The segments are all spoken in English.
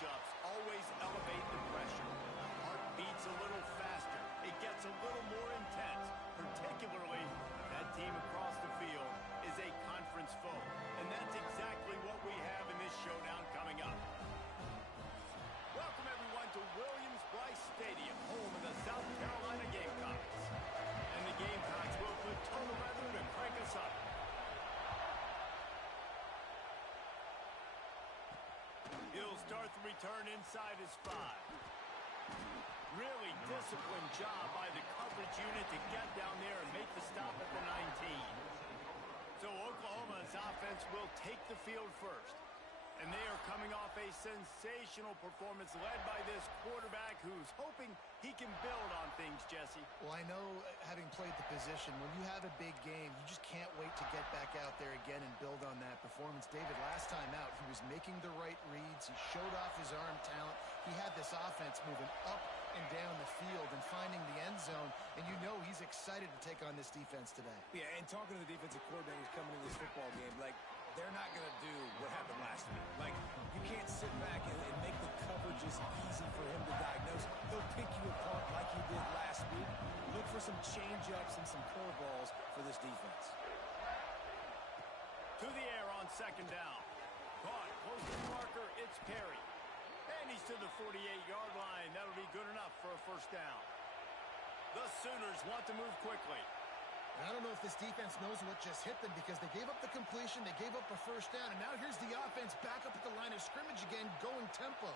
matchups always elevate the pressure. The heart beats a little faster. It gets a little more intense, particularly if that team across the field is a conference foe. And that's exactly what we have in this showdown coming up. Welcome, everyone, to Williams-Brice Stadium, home of the South Carolina Gamecocks. And the Gamecocks will put total weather to crank us up. He'll start the return inside his 5. Really disciplined job by the coverage unit to get down there and make the stop at the 19. So Oklahoma's offense will take the field first. And they are coming off a sensational performance led by this quarterback who's hoping he can build on things, Jesse. Well, I know, having played the position, when you have a big game, you just can't wait to get back out there again and build on that performance. David, last time out, he was making the right reads. He showed off his arm talent. He had this offense moving up and down the field and finding the end zone, and you know he's excited to take on this defense today. Yeah, and talking to the defensive coordinators coming into this football game, like, they're not going to do what happened last week. Like, you can't sit back and make the coverages easy for him to diagnose. He'll pick you apart like he did last week. Look for some change-ups and some curveballs for this defense. To the air on second down. Caught, close to the marker, it's Perry. And he's to the 48-yard line. That'll be good enough for a first down. The Sooners want to move quickly. And I don't know if this defense knows what just hit them because they gave up the completion, they gave up a first down, and now here's the offense back up at the line of scrimmage again, going tempo.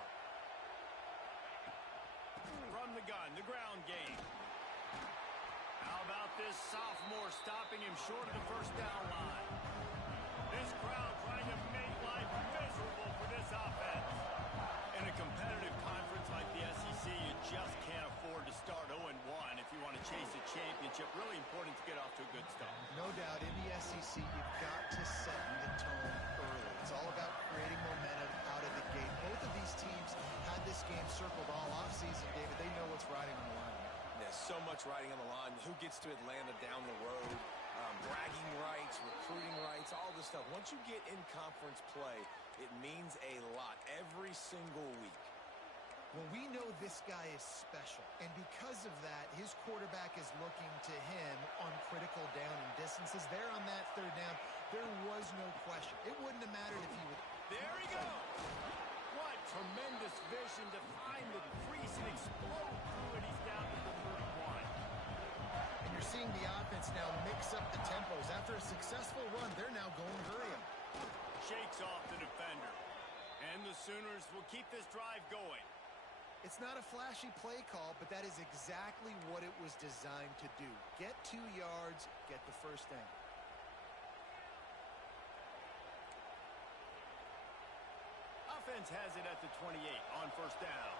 From the gun, the ground game. How about this sophomore stopping him short of the first down line? This crowd trying to make life miserable for this offense. In a competitive conference like the SEC, you just can't afford to start 0-1 if you want to chase a championship. Really important to get off to a good start. No doubt, in the SEC, you've got to set the tone early. It's all about creating momentum out of the gate. Both of these teams had this game circled all offseason, David. They know what's riding on the line. There's so much riding on the line. Who gets to Atlanta down the road? Bragging rights, recruiting rights, all this stuff. Once you get in conference play, it means a lot every single week. Well, we know this guy is special, and because of that, his quarterback is looking to him on critical down and distances. There on that third down, there was no question. It wouldn't have mattered if he would. There he goes! What tremendous vision to find the crease and explode through it. He's down to the 31. And you're seeing the offense now mix up the tempos. After a successful run, they're now going hurry up. Shakes off the defender. And the Sooners will keep this drive going. It's not a flashy play call, but that is exactly what it was designed to do. Get 2 yards, get the first down. Offense has it at the 28 on first down.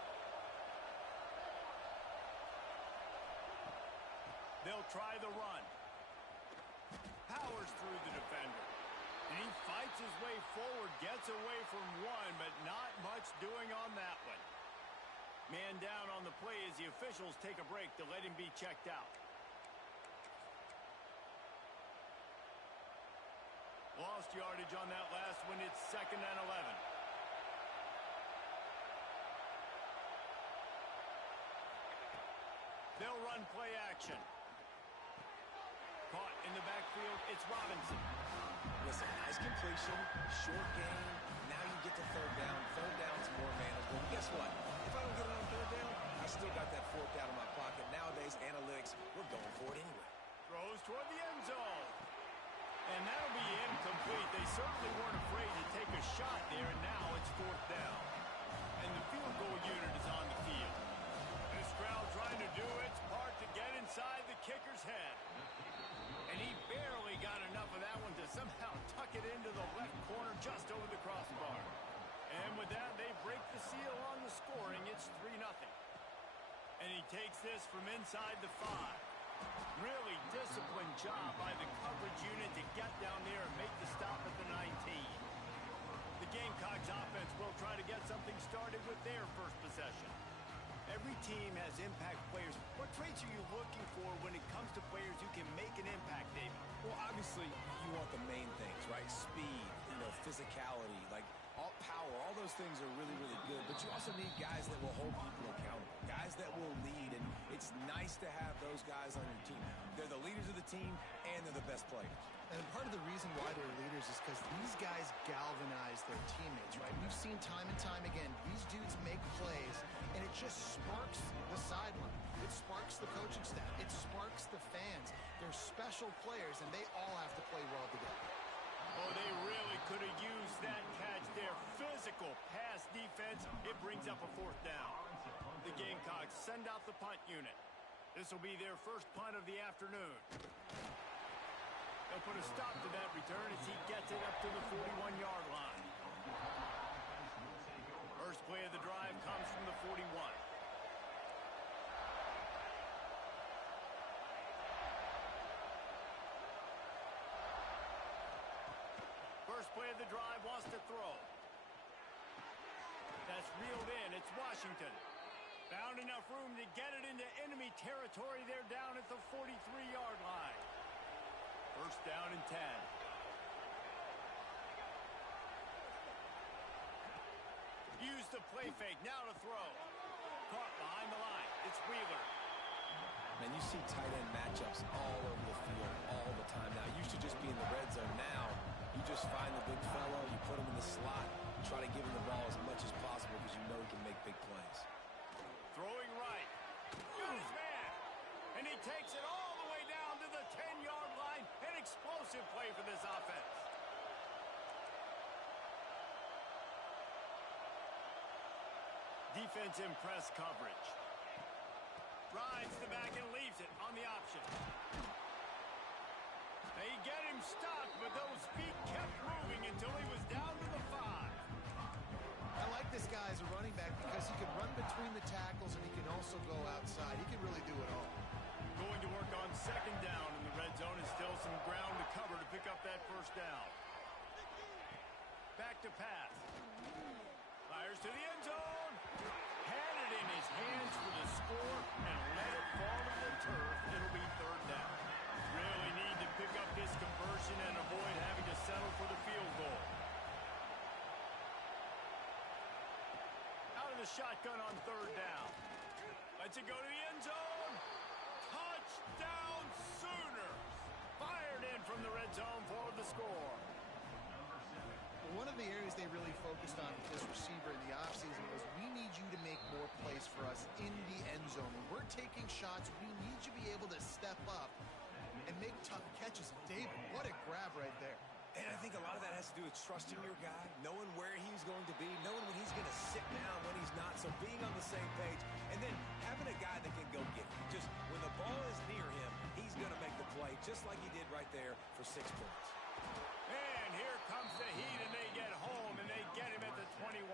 They'll try the run. Powers through the defender. And he fights his way forward, gets away from one, but not much doing on that one. Man down on the play as the officials take a break to let him be checked out. Lost yardage on that last one. It's 2nd and 11. They'll run play action. Caught in the backfield, it's Robinson. Listen, nice completion, short game. Now you get to third down. Third down's more manageable. But guess what? If I don't get it on third down, I still got that fourth down in my pocket. Nowadays, analytics, we're going for it anyway. Throws toward the end zone. And that'll be incomplete. They certainly weren't afraid to take a shot there, and now it's 4th down. And the field goal unit is on the field. This crowd trying to do its part to get inside the kicker's head. And he barely got enough of that one to somehow tuck it into the left corner just over the crossbar. And with that, they break the seal on the scoring. It's 3-0. And he takes this from inside the 5. Really disciplined job by the coverage unit to get down there and make the stop at the 19. The Gamecocks offense will try to get something started with their first possession. Every team has impact players. What traits are you looking for when it comes to players who can make an impact, David? Well, obviously, you want the main things, right? Speed, physicality, like all power. All those things are really, really good. But but you also need guys that will hold people accountable, guys that will lead, and it's nice to have those guys on your team. They're the leaders of the team, and they're the best players. And part of the reason why they're leaders is because these guys galvanize their teammates, right? We've seen time and time again, these dudes make plays, and it just sparks the sideline. It sparks the coaching staff. It sparks the fans. They're special players, and they all have to play well together. Oh, they really could have used that catch there. Physical pass defense. It brings up a 4th down. The Gamecocks send out the punt unit. This will be their first punt of the afternoon. They'll put a stop to that return as he gets it up to the 41-yard line. First play of the drive comes from the 41. First play of the drive wants to throw. That's reeled in. It's Washington. Found enough room to get it into enemy territory. They're down at the 43-yard line. First down and 10. Use the play fake. Now to throw. Caught behind the line. It's Wheeler. Man, you see tight end matchups all over the field all the time. Now, it used to just be in the red zone. Now, you just find the big fellow, you put him in the slot, try to give him the ball as much as possible because you know he can make big plays. Throwing right. Got his man. And he takes it all the way down to the 10-yard line. An explosive play for this offense. Defense in press coverage. Rides the back and leaves it on the option. They get him stopped, but those feet kept moving until he was down to the 5. I like this guy as a running back because he can run between the tackles and he can also go outside. He can really do it all. Going to work on 2nd down in the red zone and still some ground to cover to pick up that first down. Back to pass. Fires to the end zone. Had it in his hands for the score and let it fall to the turf. It'll be 3rd down. Really need to pick up this conversion and avoid having to settle for the field goal. Out of the shotgun on 3rd down. Lets it go to the end zone. Touchdown Sooners. Fired in from the red zone for the score. One of the areas they really focused on with this receiver in the offseason was we need you to make more plays for us in the end zone. When we're taking shots, we need you to be able to step up and make tough catches. David, what a grab right there. And I think a lot of that has to do with trusting your guy, knowing where he's going to be, knowing when he's going to sit down, when he's not, so being on the same page, and then having a guy that can go get it. Just when the ball is near him, he's going to make the play, just like he did right there for 6 points. And here comes the heat, and they get home, and they get him at the 21.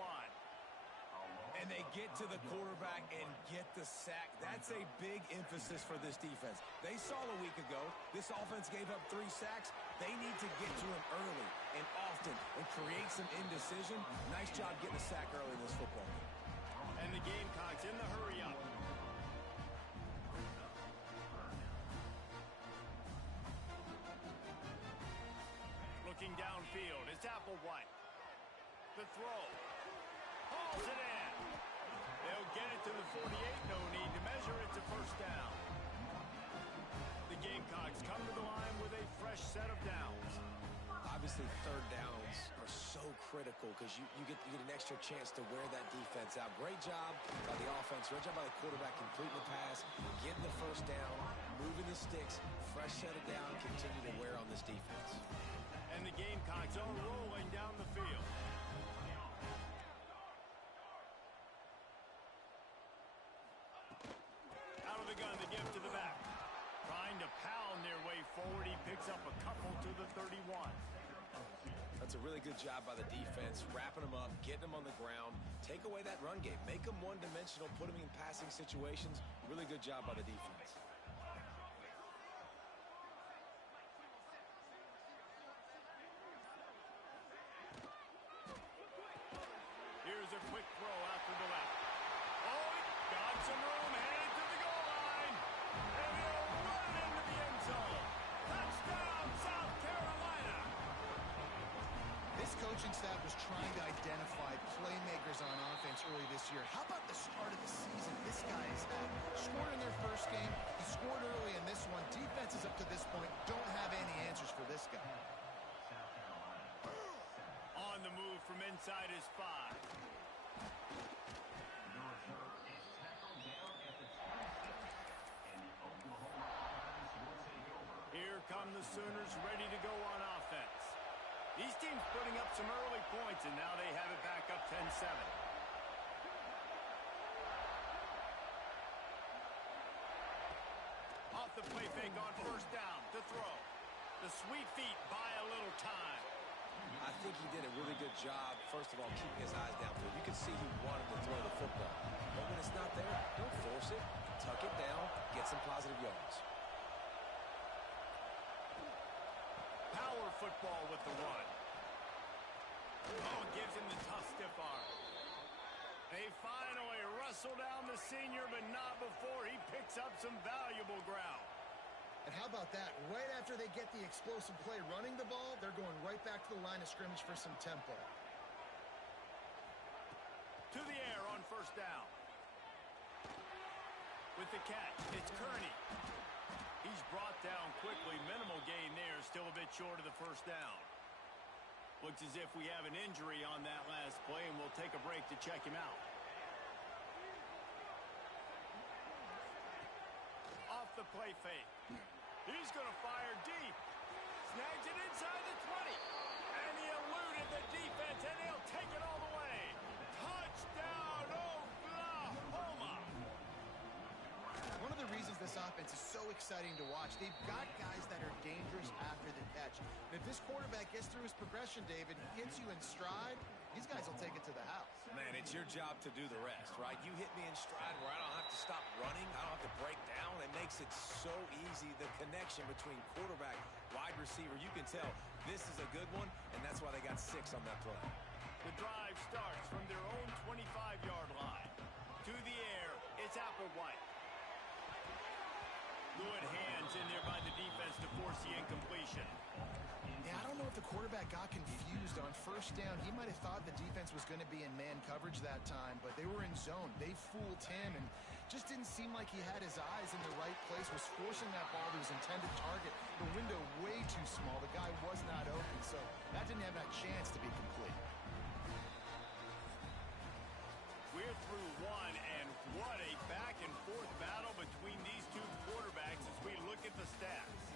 And they get to the quarterback and get the sack. That's a big emphasis for this defense. They saw a week ago, this offense gave up 3 sacks. They need to get to him early and often and create some indecision. Nice job getting a sack early in this football game. And the Gamecocks in the hurry-up. Looking downfield, it's Applewhite. The throw. Hauls it in. They'll get it to the 48. No need to measure. It's a first down. The Gamecocks come to the line with a fresh set of downs. Obviously, 3rd downs are so critical because you get an extra chance to wear that defense out. Great job by the offense. Great job by the quarterback completing the pass, getting the first down, moving the sticks, fresh set of down, continue to wear on this defense. And the Gamecocks are rolling down the field. Out of the gun, the give to the back. Trying to pound their way forward. He picks up a couple to the 31. That's a really good job by the defense, wrapping them up, getting them on the ground, take away that run game, make them one-dimensional, put them in passing situations. Really good job by the defense. Here's a quick throw out to the left. Oh, he got some room, headed to the goal line. And he'll run it into the end zone. Touchdown, South Carolina. This coaching staff was trying to identify playmakers on offense early this year. How about the start of the season this guy has had? Scored in their first game. He scored early in this one. Defenses up to this point don't have any answers for this guy. On the move from inside his 5. Here come the Sooners ready to go on offense. These teams putting up some early points, and now they have it back up 10-7. Off the play fake on first down to throw. The sweet feet buy a little time. I think he did a really good job, first of all, keeping his eyes downfield. You can see he wanted to throw the football. But when it's not there, don't force it. Tuck it down, get some positive yards. Power football with the run. Oh, gives him the tough stiff arm. They finally wrestle down the senior, but not before he picks up some valuable ground. And how about that? Right after they get the explosive play running the ball, they're going right back to the line of scrimmage for some tempo. To the air on first down. With the catch, it's Kearney. He's brought down quickly. Minimal gain there, still a bit short of the first down. Looks as if we have an injury on that last play, and we'll take a break to check him out. Off the play fake. He's going to fire deep. Snags it inside the 20. And he eluded the defense, and he'll take it all the way. Touchdown, Oklahoma! One of the reasons this offense is so exciting to watch, they've got guys that are dangerous after the catch. And if this quarterback gets through his progression, David, he hits you in stride, these guys will take it to the house. Man, it's your job to do the rest, right? You hit me in stride where I don't have to stop running. I don't have to break down. It makes it so easy, the connection between quarterback, wide receiver. You can tell this is a good one, and that's why they got 6 on that play. The drive starts from their own 25-yard line. To the air, it's Applewhite. Good hands in there by the defense to force the incompletion. Yeah, I don't know if the quarterback got confused on first down. He might have thought the defense was going to be in man coverage that time, but they were in zone. They fooled him and just didn't seem like he had his eyes in the right place, was forcing that ball to his intended target. The window way too small. The guy was not open, so that didn't have that chance to be complete. We're through one, and what a back-and-forth battle between these two quarterbacks as we look at the stats.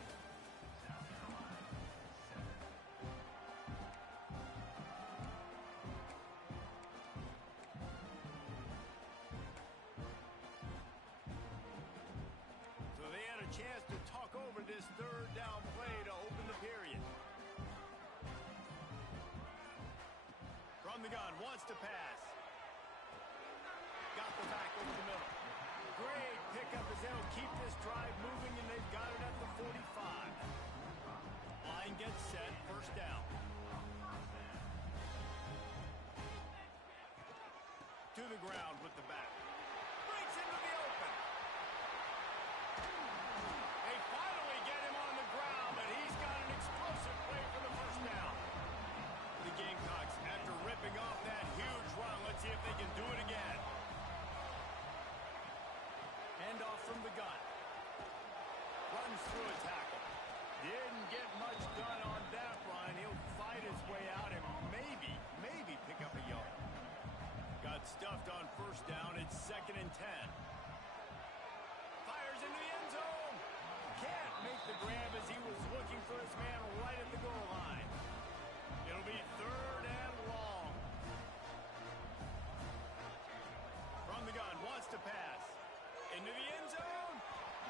So they had a chance to talk over this third down play to open the period. From the gun, wants to pass. Got the back over the middle. Great pickup as they'll keep this drive moving, and they've got it at the 45. Line gets set, first down. To the ground with the back. Breaks into the open. They finally get him on the ground, but he's got an explosive play for the first down. The Gamecocks, after ripping off that huge run, let's see if they can do it again. Handoff from the gun. Runs through a tackle. Didn't get much done on that run. He'll fight his way out and maybe pick up a yard. Got stuffed on first down. It's 2nd and 10. Fires into the end zone. Can't make the grab as he was looking for his man right at the goal line. It'll be 3rd and long. From the gun, wants to pass. Into the end zone.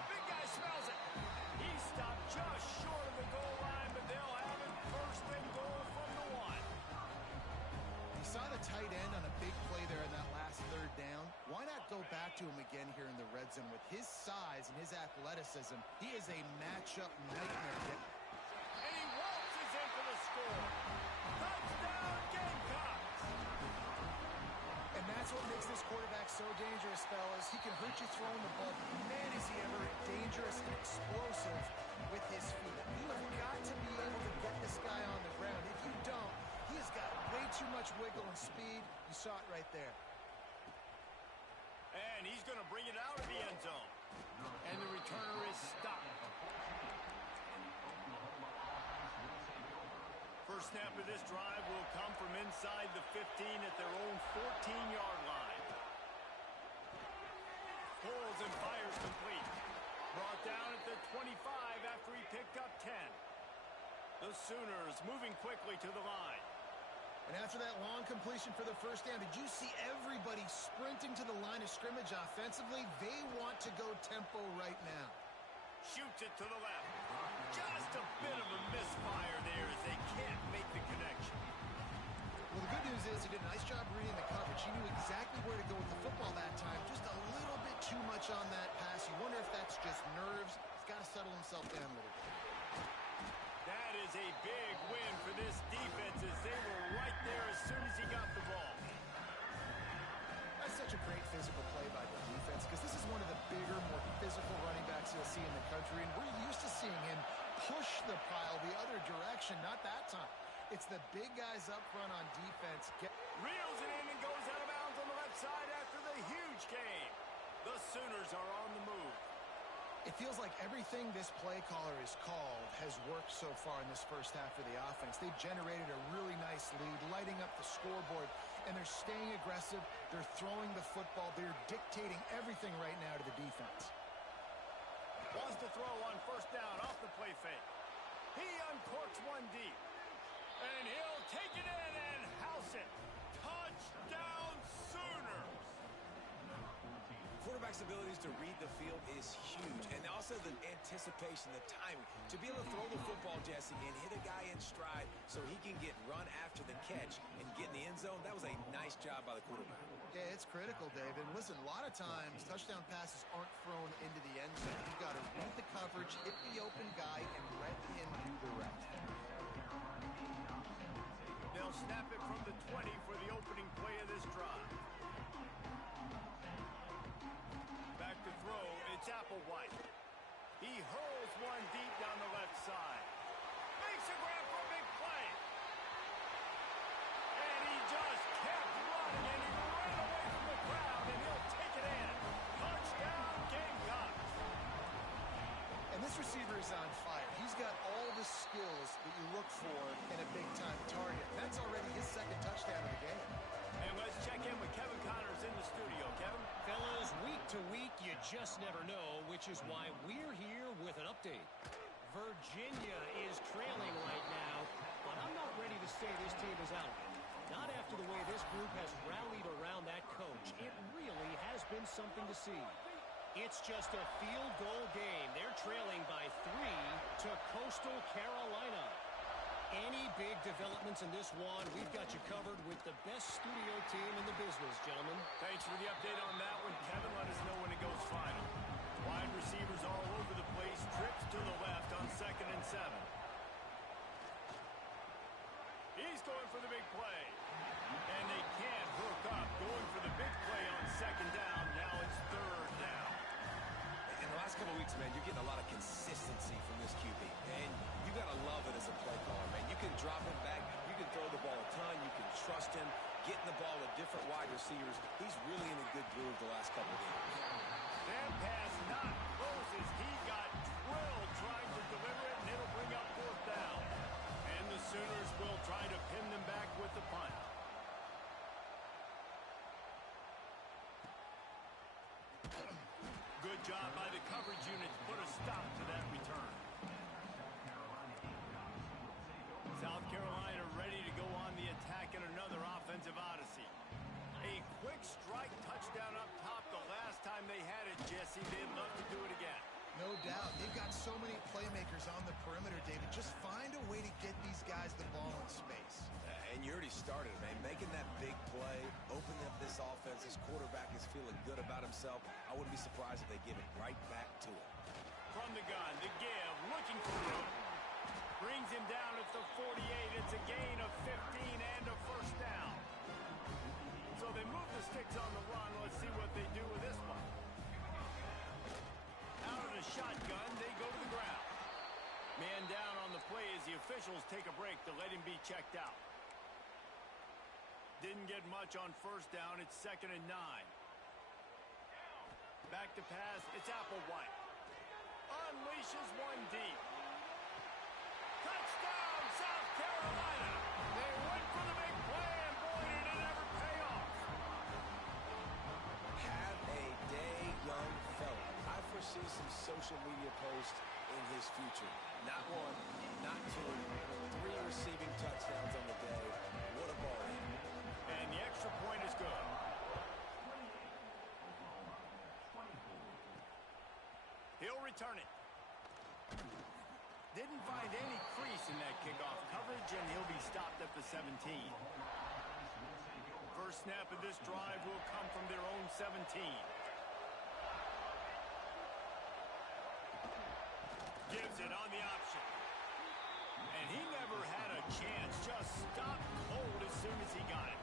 Big guy smells it. He stopped just short of the goal line, but they'll have it 1st and goal from the 1. You saw the tight end on a big play there in that last 3rd down. Why not go back to him again here in the red zone? With his size and his athleticism, he is a matchup nightmare. And he waltzes in for the score. Touchdown, Gamecocks! And that's what makes this quarterback so dangerous, fellas. He can hurt you throwing the ball. Man, is he ever dangerous and explosive with his feet. You have got to be able to get this guy on the ground. If you don't, he has got way too much much wiggle and speed. You saw it right there. And he's going to bring it out of the end zone. And the returner is stopped. First snap of this drive will come from inside the 15 at their own 14-yard line. Pulls and fires complete. Brought down at the 25 after he picked up 10. The Sooners moving quickly to the line. And after that long completion for the first down, did you see everybody sprinting to the line of scrimmage offensively? They want to go tempo right now. Shoots it to the left. Just a bit of a misfire there as they can't make the connection. Well, the good news is he did a nice job reading the coverage. He knew exactly where to go with the football that time. Just a little bit too much on that pass. You wonder if that's just nerves. He's got to settle himself down a little bit. That is a big win for this defense as they were right there as soon as he got the ball. That's such a great physical play by the defense because this is one of the bigger, more physical running backs you'll see in the country, and we're used to seeing him push the pile the other direction. Not that time. It's the big guys up front on defense. Reels it in and goes out of bounds on the left side after the huge gain. The Sooners are on the move. It feels like everything this play caller has called has worked so far in this first half of the offense. They've generated a really nice lead, lighting up the scoreboard, and they're staying aggressive. They're throwing the football. They're dictating everything right now to the defense. Wants to throw on first down off the play fake. He uncorks one deep. And he'll take it in and house it. Touchdown Sooners! Quarterback's abilities to read the field is huge, and also the anticipation, the timing. To be able to throw the football, Jesse, and hit a guy in stride so he can get run after the catch and get in the end zone, that was a nice job by the quarterback. Yeah, it's critical, David. Listen, a lot of times touchdown passes aren't thrown into the end zone. You've got to read the coverage, hit the open guy, and let him do the rest. They'll snap it from the 20 for the opening play of this drive. Back to throw, it's Applewhite. He hurls one deep down the left side. Makes a grab for a big play. And he just kept running, and he ran away from the crowd, and he'll take it in. Touchdown, Gamecocks. And this receiver is on fire. He's got all the skills that you look for in a big-time target. That's already his second touchdown of the game. And let's check in with Kevin Connors in the studio. Kevin? Fellas, week to week, you just never know, which is why we're here with an update. Virginia is trailing right now, but I'm not ready to say this team is out. Not after the way this group has rallied around that coach. It really has been something to see. It's just a field goal game. They're trailing by 3 to Coastal Carolina. Any big developments in this one, we've got you covered with the best studio team in the business, gentlemen. Thanks for the update on that one, Kevin. Let us know when it goes final. Wide receivers all over the place. Trips to the left on 2nd and 7. He's going for the big play. And they can't hook up. Going for the big play on 2nd down. Now it's 3rd down. In the last couple of weeks, man, you're getting a lot of consistency from this QB. And you got to love it as a play caller, man. You can drop him back. You can throw the ball a ton. You can trust him. Getting the ball to different wide receivers. He's really in a good groove the last couple of games. That pass not close as he got drilled trying to deliver it, and it'll bring up 4th down. And the Sooners will try to pin them back with the punt. Good job by the coverage unit to put a stop to that return. South Carolina ready to go on the attack in another offensive odyssey. A quick strike touchdown up top the last time they had it, Jesse. They'd love to do it again. No doubt. They've got so many playmakers on the perimeter, David. Just find a way to get these guys the ball in space. And you already started, man. Making that big play, opening up this offense. This quarterback is feeling good about himself. I wouldn't be surprised if they give it right back to him. From the gun, the give, looking for room. Brings him down at the 48. It's a gain of 15 and a 1st down. So they move the sticks on the run. Let's see what they do with this one. Out of the shotgun, they go to the ground. Man down on the play as the officials take a break to let him be checked out. Didn't get much on first down. It's 2nd and 9. Back to pass. It's Applewhite. Unleashes one deep. Touchdown, South Carolina. They went for the big play, and boy, did it ever pay off. Have a day, young fella. I foresee some social media posts in his future. Not one, not two, 3 receiving touchdowns on the day. What a ball game. And the extra point is good. He'll return it. Didn't find any crease in that kickoff coverage, and he'll be stopped at the 17. First snap of this drive will come from their own 17. Gives it on the option. And he never had a chance. Just stopped cold as soon as he got it.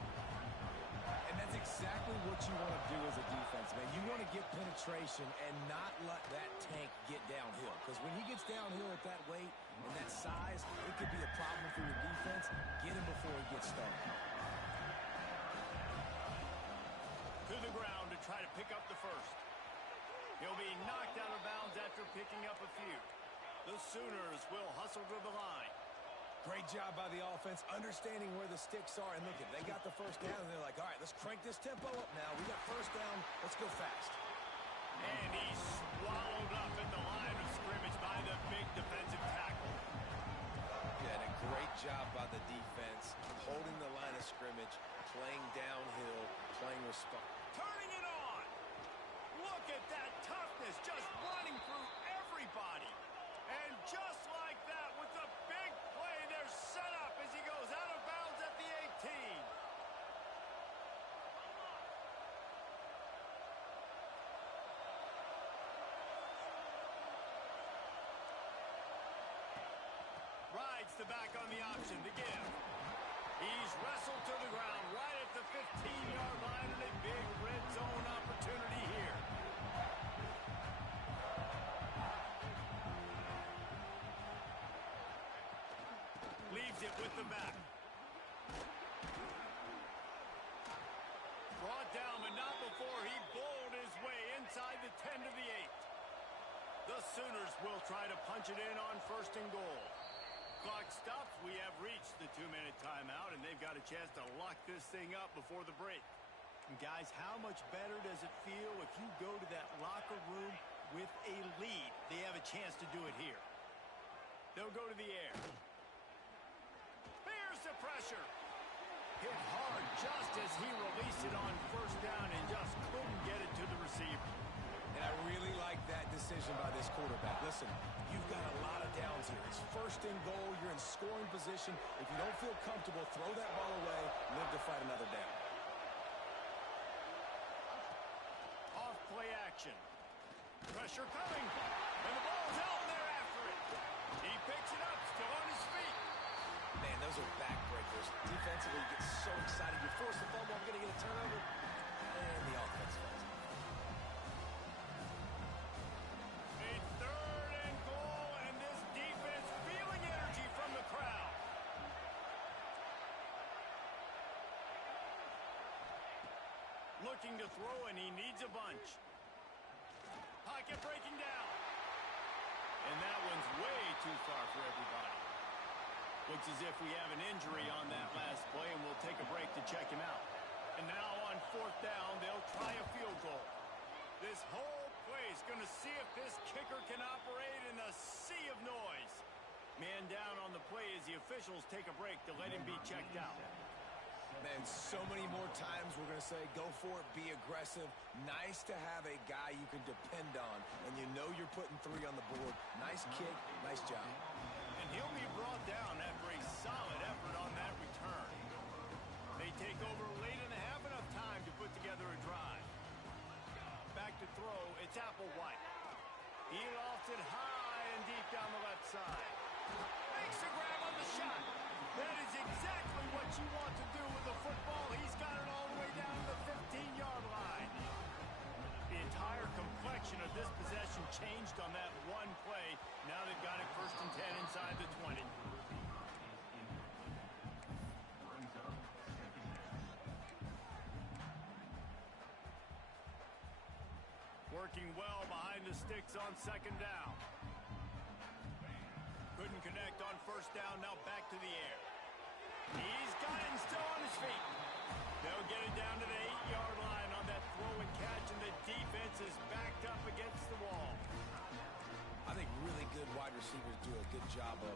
And that's exactly what you want to do as a defense, man. You want to get penetration and not let that tank get downhill. Because when he gets downhill at that weight and that size, it could be a problem for your defense. Get him before he gets started. To the ground to try to pick up the first. He'll be knocked out of bounds after picking up a few. The Sooners will hustle to the line. Great job by the offense, understanding where the sticks are. And look, they got the first down, and they're like, all right, let's crank this tempo up now. We got first down. Let's go fast. And he's swallowed up at the line of scrimmage by the big defensive tackle. Yeah, and a great job by the defense, holding the line of scrimmage, playing downhill, playing response. Turning it on. Look at that toughness, just running through everybody. And just like that, with the big play, they're set up as he goes out of bounds at the 18. Rides the back on the option, the give. He's wrestled to the ground right at the 15-yard line, and a big red zone opportunity here. Leaves it with the back. Brought down, but not before he bowled his way inside the 10 to the 8. The Sooners will try to punch it in on 1st and goal. Clock stops. We have reached the 2-minute timeout, and they've got a chance to lock this thing up before the break. And guys, how much better does it feel if you go to that locker room with a lead? They have a chance to do it here. They'll go to the air. Here's the pressure. Hit hard just as he released it on 1st down and just couldn't get it to the receiver. And I really like that decision by this quarterback. Listen, you've got a lot of downs here. It's 1st and goal. You're in scoring position. If you don't feel comfortable, throw that ball away. Live to fight another down. Off play action. Pressure coming. And the ball's out there after it. He picks it up, still on his feet. Man, those are backbreakers. Defensively, you get so excited. You force the fumble, I'm going to get a turnover. And the offense falls. A 3rd and goal, and this defense feeling energy from the crowd. Looking to throw, and he needs a bunch. Pocket breaking down. And that one's way too far for everybody. Looks as if we have an injury on that last play, and we'll take a break to check him out. And now on 4th down, they'll try a field goal. This whole play is going to see if this kicker can operate in a sea of noise. Man down on the play as the officials take a break to let him be checked out. Man, so many more times we're going to say, go for it, be aggressive. Nice to have a guy you can depend on, and you know you're putting 3 on the board. Nice kick, nice job. And he'll be brought down after a solid effort on that return. They take over late in the half, enough time to put together a drive. Back to throw, it's Applewhite. He lofts it high and deep down the left side. Makes a grab on the shot. That is exactly what you want to do with the football. He's got it all the way down to the 15-yard line. The entire complexion of this possession changed on that one play. Now they've got it 1st and 10 inside the 20. sticks on second down. Couldn't connect on first down. Now back to the air. He's got it and still on his feet. They'll get it down to the 8-yard line on that throw and catch, and the defense is backed up against the wall. I think really good wide receivers do a good job of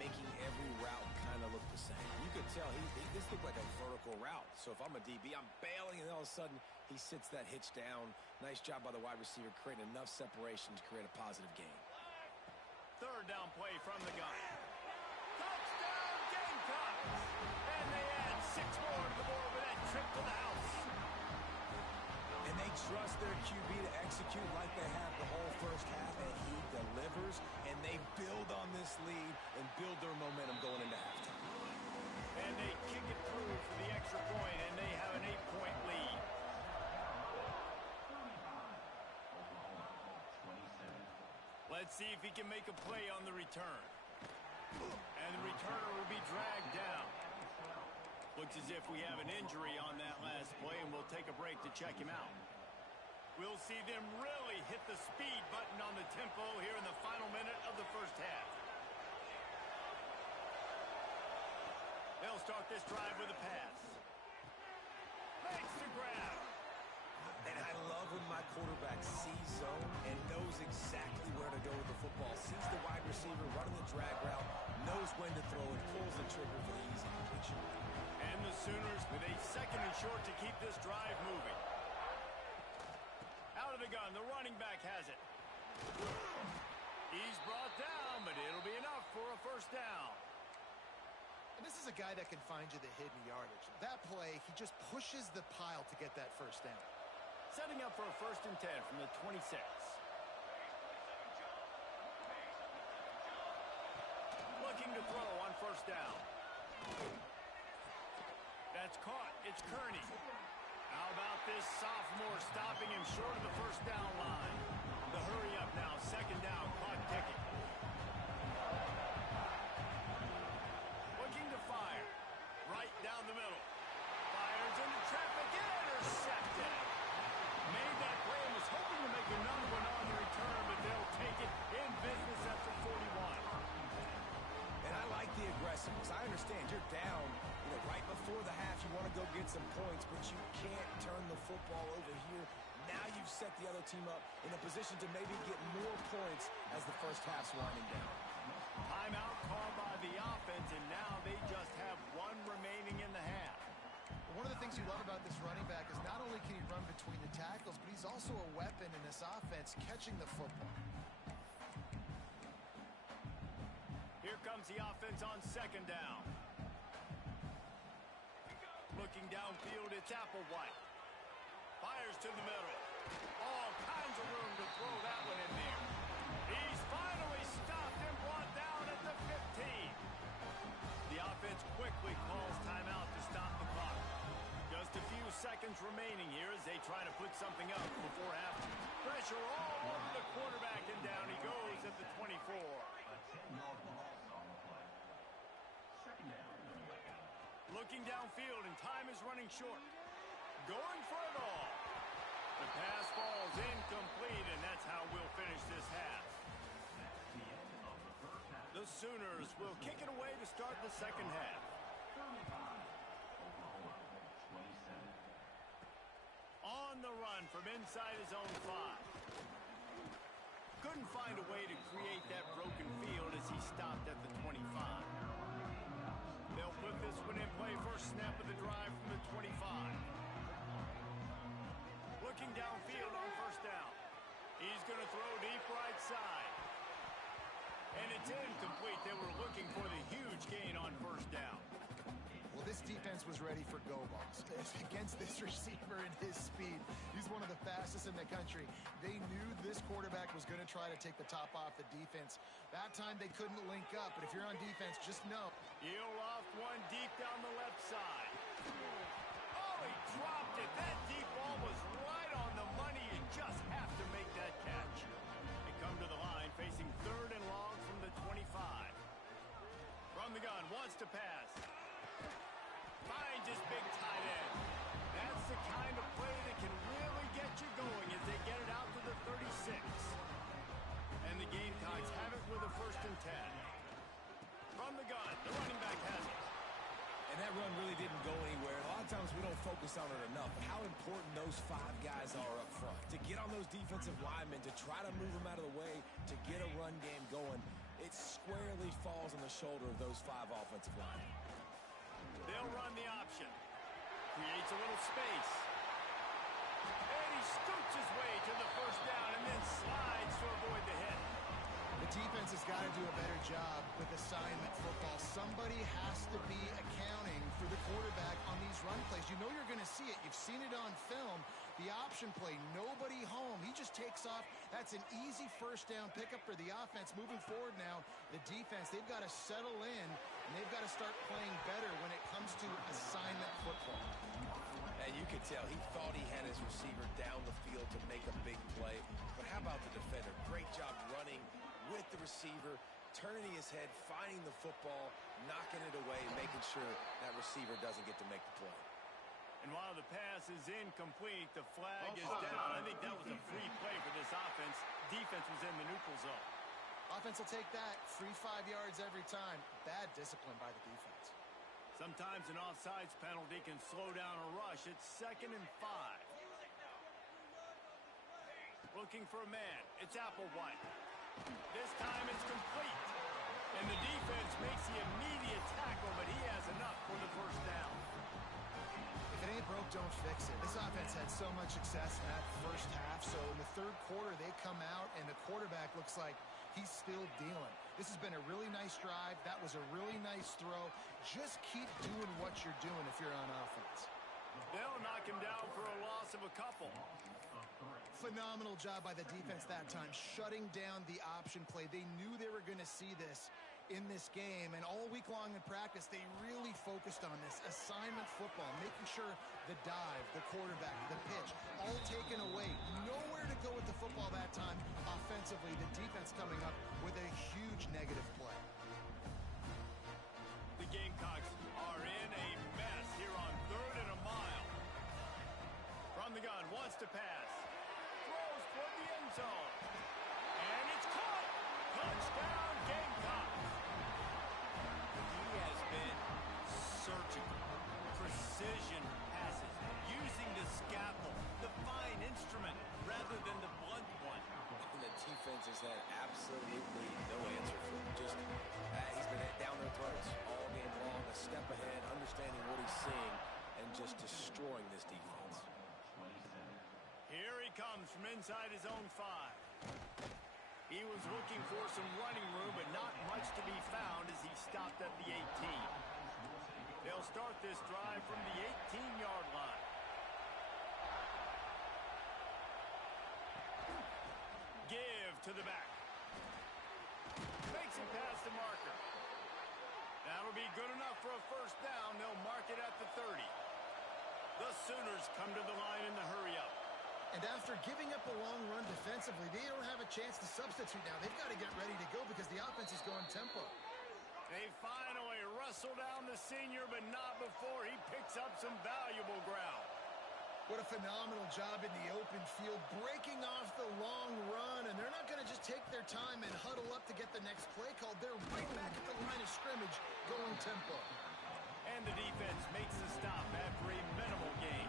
making every route kind of look the same. You could tell this looked like a vertical route. So if I'm a DB, I'm bailing, and then all of a sudden he sits that hitch down. Nice job by the wide receiver creating enough separation to create a positive gain. Third down play from the gun. Touchdown, Gamecocks! And they add 6 more to the board with that trip to the house. And they trust their QB to execute like they have the whole first half, and he delivers, and they build on this lead and build their momentum going into halftime. And they kick it through for the extra point, and they have an 8-point lead. Let's see if he can make a play on the return. And the returner will be dragged down. Looks as if we have an injury on that last play, and we'll take a break to check him out. We'll see them really hit the speed button on the tempo here in the final minute of the first half. They'll start this drive with a pass. Makes the grab. And I love when my quarterback sees zone and knows exactly where to go with the football. Sees the wide receiver running the drag route, knows when to throw it, pulls the trigger for the easy completion. And the Sooners with a 2nd and short to keep this drive moving. Out of the gun, the running back has it. He's brought down, but it'll be enough for a first down. And this is a guy that can find you the hidden yardage. That play, he just pushes the pile to get that first down. Setting up for a 1st and 10 from the 26. Looking to throw on first down. That's caught. It's Kearney. How about this sophomore stopping him short of the first down line? The hurry up now. 2nd down. Caught kicking. Looking to fire. Right down the middle. Fires into traffic. Intercepted. Made that play and was hoping to make another one on the return, but they'll take it in business after 41. And I like the aggressiveness. I understand you're down, right before the half. You want to go get some points, but you can't turn the football over here. Now you've set the other team up in a position to maybe get more points as the first half's winding down. Timeout called by the offense, and now they just have 1 remaining in the half. One of the things you love about this running back is not only can he run between the tackles, but he's also a weapon in this offense catching the football. Here comes the offense on 2nd down. Looking downfield, it's Applewhite. Fires to the middle. All kinds of room to throw that one in there. He's finally stopped and brought down at the 15. The offense quickly calls timeout to stop the clock. Just a few seconds remaining here as they try to put something up before halftime. Pressure all over the quarterback, and down he goes at the 24. Looking downfield, and time is running short. Going for it all. The pass falls incomplete, and that's how we'll finish this half. The Sooners will kick it away to start the second half. On the run from inside his own 5. Couldn't find a way to create that broken field as he stopped at the 25. They'll put this one in play. First snap of the drive from the 25. Looking downfield on first down. He's going to throw deep right side. And it's incomplete. They were looking for the huge gain on first down. Well, this defense was ready for go balls against this receiver and his speed. He's one of the fastest in the country. They knew this quarterback was going to try to take the top off the defense. That time they couldn't link up, but if you're on defense, just know. He'll loft one deep down the left side. Oh, he dropped it. That deep ball was right on the money. You just have to make that catch. They come to the line facing 3rd and long from the 25. From the gun, wants to pass. Finds his big tight end. That's the kind of play that can really get you going as they get it out to the 36. And the Gamecocks have it with a 1st and 10. From the gun, the running back has it. And that run really didn't go anywhere. A lot of times we don't focus on it enough, but how important those 5 guys are up front. To get on those defensive linemen, to try to move them out of the way, to get a run game going, it squarely falls on the shoulder of those 5 offensive linemen. They'll run the option. Creates a little space. And he scoots his way to the 1st down and then slides to avoid the hit. The defense has got to do a better job with assignment football. Somebody has to be accounting for the quarterback on these run plays. You know you're going to see it. You've seen it on film. The option play, nobody home. He just takes off. That's an easy 1st down pickup for the offense. Moving forward now, the defense, they've got to settle in, and they've got to start playing better when it comes to assignment football. And you could tell he thought he had his receiver down the field to make a big play. But how about the defender? Great job running with the receiver, turning his head, finding the football, knocking it away, making sure that receiver doesn't get to make the play. And while the pass is incomplete, the flag is down. I think that was a free play for this offense. Defense was in the neutral zone. Offense will take that. Free 5 yards every time. Bad discipline by the defense. Sometimes an offsides penalty can slow down a rush. It's 2nd and 5. Looking for a man. It's Applewhite. This time it's complete. And the defense makes the immediate tackle, but he has enough for the 1st down. If it ain't broke, don't fix it. This offense had so much success in that 1st half, so in the 3rd quarter they come out and the quarterback looks like he's still dealing. This has been a really nice drive. That was a really nice throw. Just keep doing what you're doing if you're on offense. They'll knock him down for a loss of a couple. Phenomenal job by the defense that time, shutting down the option play. They knew they were going to see this in this game, and all week long in practice, they really focused on this assignment football, making sure the dive, the quarterback, the pitch, all taken away. Nowhere to go with the football that time offensively. The defense coming up with a huge negative play. The Gamecocks are in a mess here on 3rd and a mile. From the gun, wants to pass. Throws toward the end zone. And it's caught. Touchdown, Gamecocks. He has been surgical. Precision passes. Using the scalpel, the fine instrument, rather than the blunt one. And the defense has had absolutely no answer for him. Just, he's been down their throats all game long, a step ahead, understanding what he's seeing, and just destroying this defense. Here he comes from inside his own 5. He was looking for some running room, but not much to be found as he stopped at the 18. They'll start this drive from the 18-yard line. Give to the back. Makes it past the marker. That'll be good enough for a 1st down. They'll mark it at the 30. The Sooners come to the line in the hurry-up. And after giving up a long run defensively, they don't have a chance to substitute now. They've got to get ready to go because the offense is going tempo. They finally wrestle down the senior, but not before he picks up some valuable ground. What a phenomenal job in the open field, breaking off the long run, and they're not going to just take their time and huddle up to get the next play called. They're right back at the line of scrimmage, going tempo. And the defense makes the stop after a minimal gain.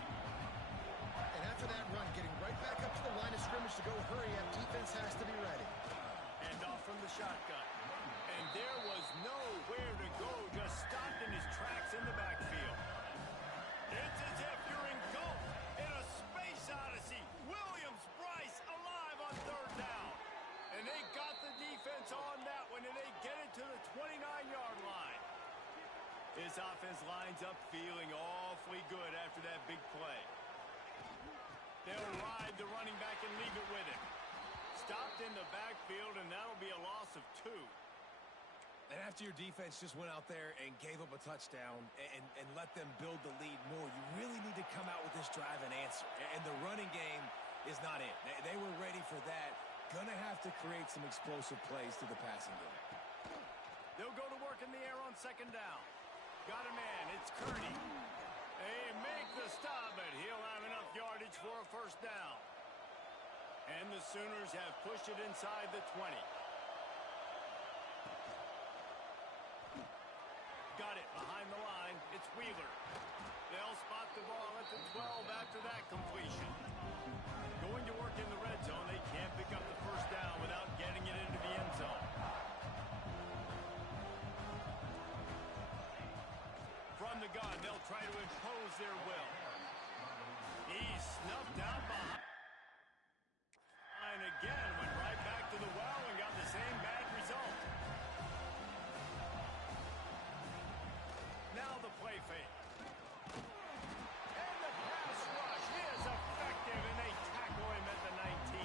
And after that run, getting right back up to the line of scrimmage to go hurry up, defense has to be ready. And off from the shotgun. And there was nowhere to go, just stopped in his tracks in the backfield. It's as if you're engulfed in a space odyssey. Williams-Brice alive on 3rd down. And they got the defense on that one, and they get it to the 29-yard line. This offense lines up feeling awfully good after that big play. They'll ride the running back and leave it with him. Stopped in the backfield, and that'll be a loss of 2. And after your defense just went out there and gave up a touchdown and let them build the lead more, you really need to come out with this drive and answer. And the running game is not it. They were ready for that. Gonna have to create some explosive plays to the passing game. They'll go to work in the air on 2nd down. Got a man. It's Kearney. They make the stop, but he'll have enough yardage for a 1st down. And the Sooners have pushed it inside the 20. got it behind the line. It's Wheeler. They'll spot the ball at the 12 after that completion. Going to work in the red zone. They can't pick up the first down without getting it into the end zone. From the gun, they'll try to impose their will. He's snuffed out behind. And again, went right back to the well and got the same bad result. Now the play fake. And the pass rush is effective, and they tackle him at the 19.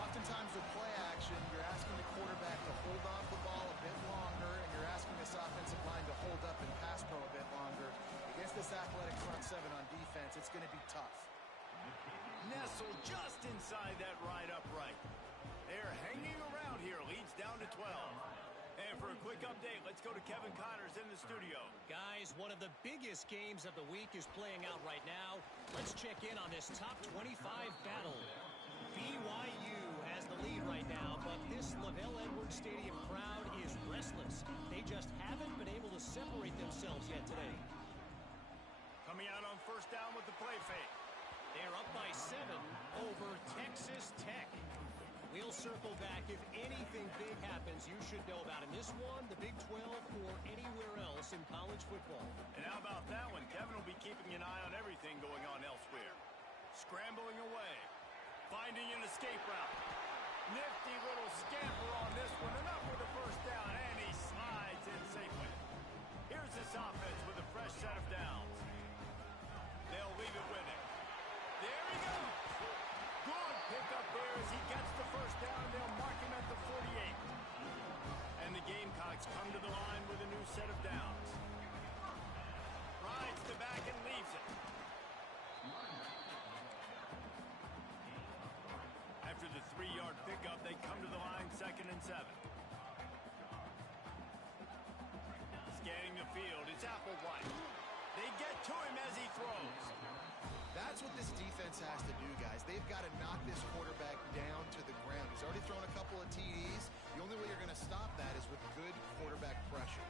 Oftentimes with play action, you're asking the quarterback to hold on to the ball a bit longer, and you're asking this offensive line to hold up and pass pro a bit longer. Against this athletic front seven on defense, it's going to be tough. Nestled just inside that right upright. They're hanging around here. Leads down to 12. And for a quick update, let's go to Kevin Connors in the studio. Guys, one of the biggest games of the week is playing out right now. Let's check in on this top 25 battle. BYU has the lead right now, but this LaVell Edwards Stadium crowd is restless. They just haven't been able to separate themselves yet today. Coming out on first down with the play fake. They're up by 7 over Texas Tech. We'll circle back. If anything big happens, you should know about in this one, the Big 12, or anywhere else in college football. And how about that one? Kevin will be keeping an eye on everything going on elsewhere. Scrambling away. Finding an escape route. Nifty little scamper on this one. Enough for the first down, and he slides in safely. Here's this offense with a fresh set of downs. They'll leave it with him. There he goes. Good pickup there as he gets the first down. They'll mark him at the 48. And the Gamecocks come to the line with a new set of downs. Rides the back and leaves it. After the 3-yard pickup, they come to the line 2nd and 7. Scanning the field, it's Applewhite. They get to him as he throws. That's what this defense has to do, guys. They've got to knock this quarterback down to the ground. He's already thrown a couple of TDs. The only way you're going to stop that is with good quarterback pressure.